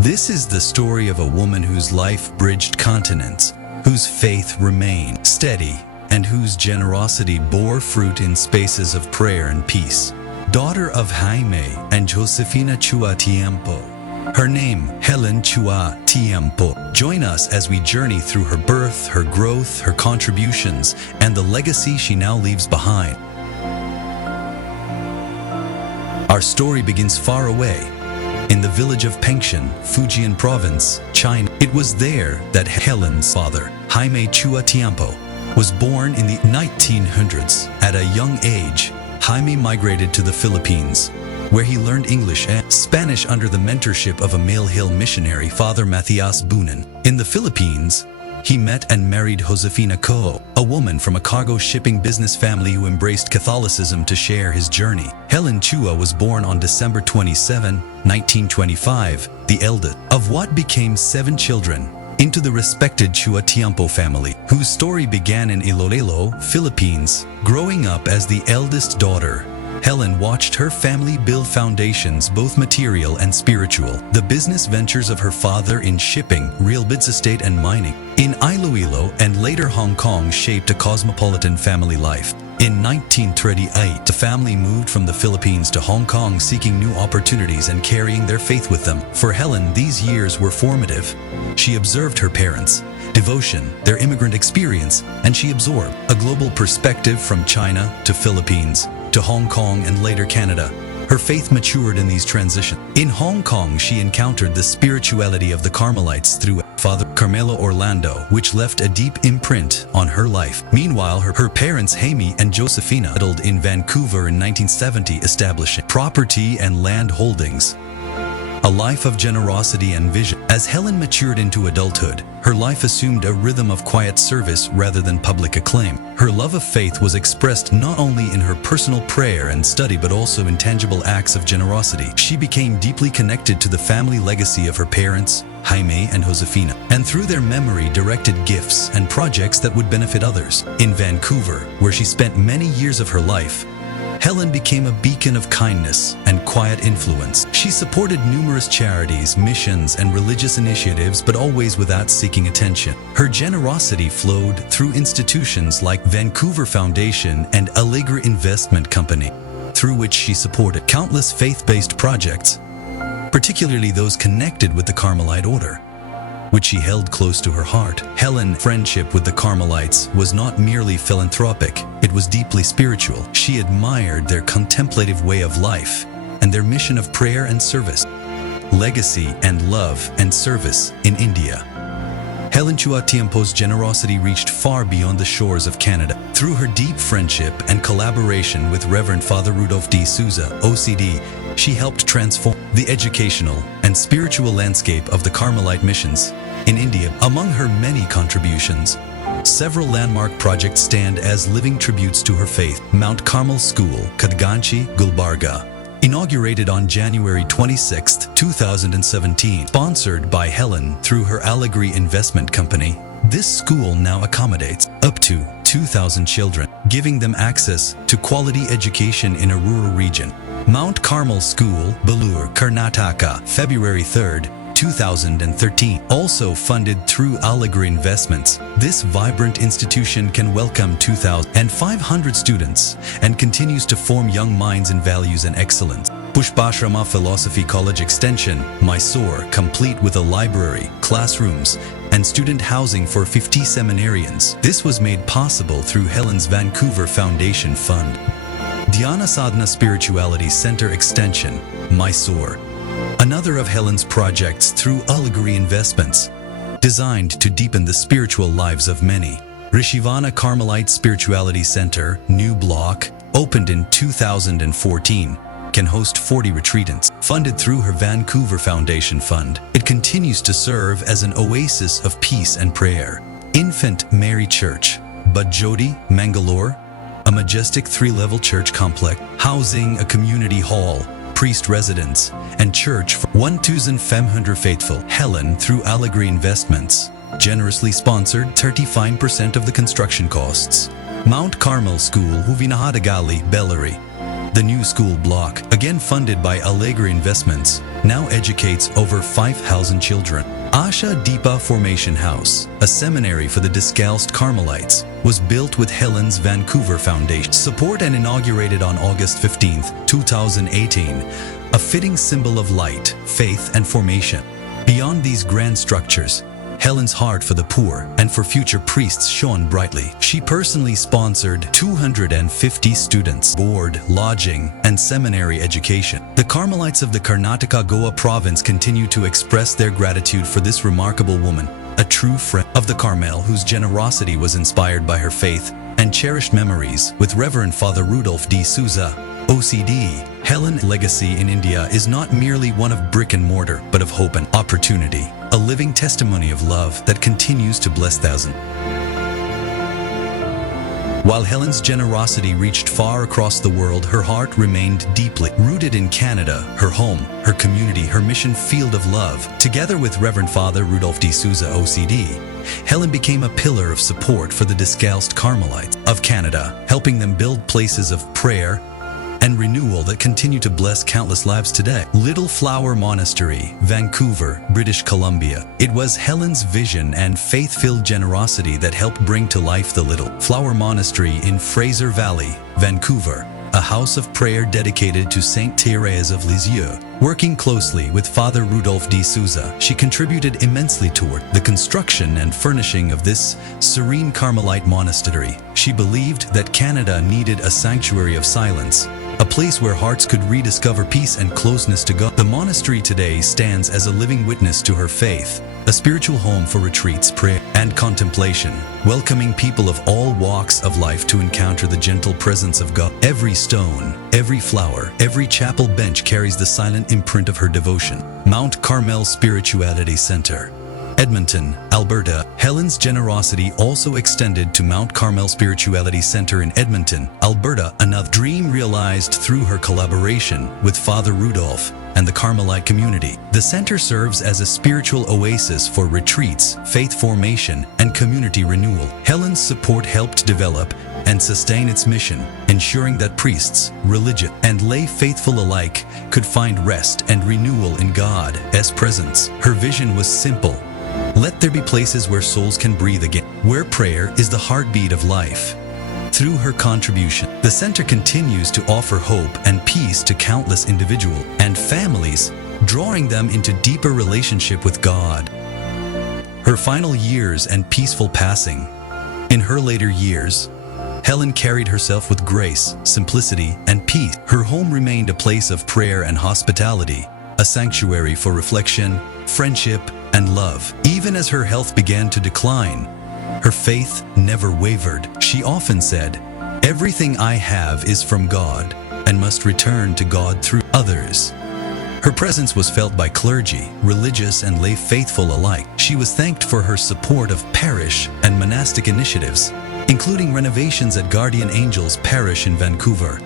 This is the story of a woman whose life bridged continents, whose faith remained steady, and whose generosity bore fruit in spaces of prayer and peace. Daughter of Jaime and Josefina Chua Tiampo. Her name, Helen Chua Tiampo. Join us as we journey through her birth, her growth, her contributions, and the legacy she now leaves behind. Our story begins far away, in the village of Pengshan, Fujian Province, China. It was there that Helen's father, Jaime Chua Tiampo, was born in the 1900s. At a young age, Jaime migrated to the Philippines, where he learned English and Spanish under the mentorship of a Male-Hill missionary, Father Matias Bunan. In the Philippines, he met and married Josefina Ko, a woman from a cargo shipping business family who embraced Catholicism to share his journey. Helen Chua was born on December 27, 1925, the eldest of what became 7 children, into the respected Chua Tiampo family, whose story began in Iloilo, Philippines. Growing up as the eldest daughter, Helen watched her family build foundations, both material and spiritual. The business ventures of her father in shipping, real estate and mining in Iloilo and later Hong Kong shaped a cosmopolitan family life. In 1938, the family moved from the Philippines to Hong Kong, seeking new opportunities and carrying their faith with them. For Helen, these years were formative. She observed her parents' devotion, their immigrant experience, and she absorbed a global perspective from China to Philippines to Hong Kong and later Canada. Her faith matured in these transitions. In Hong Kong, she encountered the spirituality of the Carmelites through Father Carmelo Orlando, which left a deep imprint on her life. Meanwhile, her parents Jaime and Josefina settled in Vancouver in 1970, establishing property and land holdings. A life of generosity and vision. As Helen matured into adulthood, her life assumed a rhythm of quiet service rather than public acclaim. Her love of faith was expressed not only in her personal prayer and study but also in tangible acts of generosity. She became deeply connected to the family legacy of her parents, Jaime and Josefina, and through their memory directed gifts and projects that would benefit others. In Vancouver, where she spent many years of her life, Helen became a beacon of kindness and quiet influence. She supported numerous charities, missions, and religious initiatives, but always without seeking attention. Her generosity flowed through institutions like Vancouver Foundation and Allegra Investment Company, through which she supported countless faith-based projects, particularly those connected with the Carmelite order, which she held close to her heart. Helen's friendship with the Carmelites was not merely philanthropic, it was deeply spiritual. She admired their contemplative way of life and their mission of prayer and service, legacy and love and service in India. Helen Chua Tiampo's generosity reached far beyond the shores of Canada. Through her deep friendship and collaboration with Reverend Father Rudolph D. Souza, OCD, she helped transform the educational and spiritual landscape of the Carmelite missions in India. Among her many contributions, several landmark projects stand as living tributes to her faith. Mount Carmel School, Kadganchi, Gulbarga, inaugurated on January 26, 2017, sponsored by Helen through her Allegra Investment Company. This school now accommodates up to 2,000 children, giving them access to quality education in a rural region. Mount Carmel School, Belur, Karnataka, February 3, 2013. Also funded through Allegra Investments, this vibrant institution can welcome 2,500 students and continues to form young minds in values and excellence. Pushpashrama Philosophy College Extension, Mysore, complete with a library, classrooms, and student housing for 50 seminarians. This was made possible through Helen's Vancouver Foundation Fund. Dhyana Sadhana Spirituality Center Extension, Mysore, another of Helen's projects through Allegra Investments, designed to deepen the spiritual lives of many. Rishivana Carmelite Spirituality Center, New Block, opened in 2014, can host 40 retreatants. Funded through her Vancouver Foundation Fund, it continues to serve as an oasis of peace and prayer. Infant Mary Church, Bajodi, Mangalore, a majestic 3-level church complex, housing a community hall, priest residence, and church for 1,500 faithful. Helen, through Allegra Investments, generously sponsored 35% of the construction costs. Mount Carmel School, Huvinahadagali, Bellary, The new school block, again funded by Allegre Investments, now educates over 5,000 children. Asha Deepa Formation House, a seminary for the Discalced Carmelites, was built with Helen's Vancouver Foundation support and inaugurated on August 15, 2018, a fitting symbol of light, faith, and formation. Beyond these grand structures, Helen's heart for the poor and for future priests shone brightly. She personally sponsored 250 students, board, lodging, and seminary education. The Carmelites of the Karnataka Goa province continue to express their gratitude for this remarkable woman, a true friend of the Carmel whose generosity was inspired by her faith and cherished memories. With Reverend Father Rudolph D. Souza, OCD, Helen's legacy in India is not merely one of brick and mortar, but of hope and opportunity, a living testimony of love that continues to bless thousands. While Helen's generosity reached far across the world, her heart remained deeply rooted in Canada, her home, her community, her mission field of love. Together with Reverend Father Rudolph D. Souza, OCD, Helen became a pillar of support for the Discalced Carmelites of Canada, helping them build places of prayer and renewal that continue to bless countless lives today. Little Flower Monastery, Vancouver, British Columbia. It was Helen's vision and faith-filled generosity that helped bring to life the Little Flower Monastery in Fraser Valley, Vancouver, a house of prayer dedicated to Saint Thérèse of Lisieux. Working closely with Father Rudolph D. Souza, she contributed immensely toward the construction and furnishing of this serene Carmelite monastery. She believed that Canada needed a sanctuary of silence, a place where hearts could rediscover peace and closeness to God. The monastery today stands as a living witness to her faith, a spiritual home for retreats, prayer, and contemplation, welcoming people of all walks of life to encounter the gentle presence of God. Every stone, every flower, every chapel bench carries the silent imprint of her devotion. Mount Carmel Spirituality Center, Edmonton, Alberta. Helen's generosity also extended to Mount Carmel Spirituality Center in Edmonton, Alberta, another dream realized through her collaboration with Father Rudolph and the Carmelite community. The center serves as a spiritual oasis for retreats, faith formation, and community renewal. Helen's support helped develop and sustain its mission, ensuring that priests, religious, and lay faithful alike could find rest and renewal in God's presence. Her vision was simple. Let there be places where souls can breathe again, where prayer is the heartbeat of life. Through her contribution, the center continues to offer hope and peace to countless individuals and families, drawing them into deeper relationship with God. Her final years and peaceful passing. In her later years, Helen carried herself with grace, simplicity, and peace. Her home remained a place of prayer and hospitality, a sanctuary for reflection, friendship, and love. Even as her health began to decline, her faith never wavered. She often said, "Everything I have is from God and must return to God through others." Her presence was felt by clergy, religious, and lay faithful alike. She was thanked for her support of parish and monastic initiatives, including renovations at Guardian Angels Parish in Vancouver.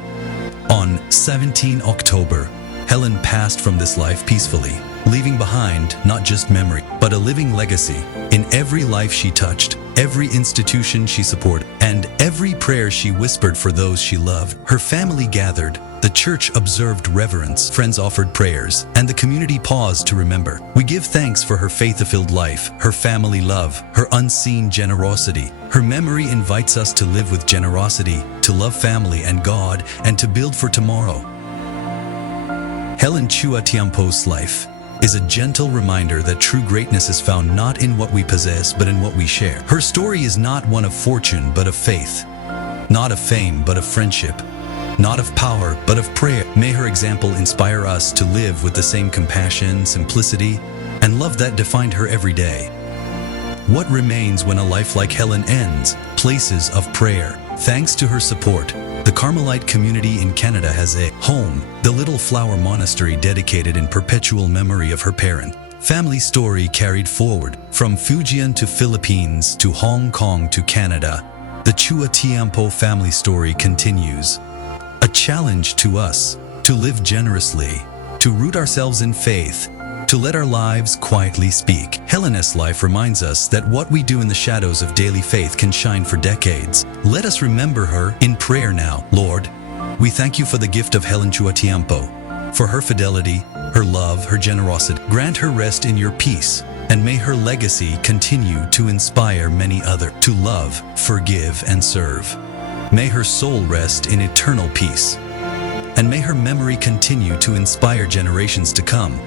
On 17 October, Helen passed from this life peacefully, leaving behind not just memory, but a living legacy. In every life she touched, every institution she supported, and every prayer she whispered for those she loved. Her family gathered, the church observed reverence, friends offered prayers, and the community paused to remember. We give thanks for her faith-filled life, her family love, her unseen generosity. Her memory invites us to live with generosity, to love family and God, and to build for tomorrow. Helen Chua Tiampo's life is a gentle reminder that true greatness is found not in what we possess, but in what we share. Her story is not one of fortune, but of faith. Not of fame, but of friendship. Not of power, but of prayer. May her example inspire us to live with the same compassion, simplicity, and love that defined her every day. What remains when a life like Helen ends? Places of prayer. Thanks to her support, the Carmelite community in Canada has a home, the Little Flower Monastery, dedicated in perpetual memory of her parent. Family story carried forward from Fujian to Philippines to Hong Kong to Canada. The Chua Tiampo family story continues. A challenge to us to live generously, to root ourselves in faith, to let our lives quietly speak. Helen's life reminds us that what we do in the shadows of daily faith can shine for decades. Let us remember her in prayer now. Lord, We thank you for the gift of Helen Chua Tiampo, for her fidelity, her love, her generosity. Grant her rest in your peace, and may her legacy continue to inspire many others to love, forgive, and serve. May her soul rest in eternal peace, and may her memory continue to inspire generations to come.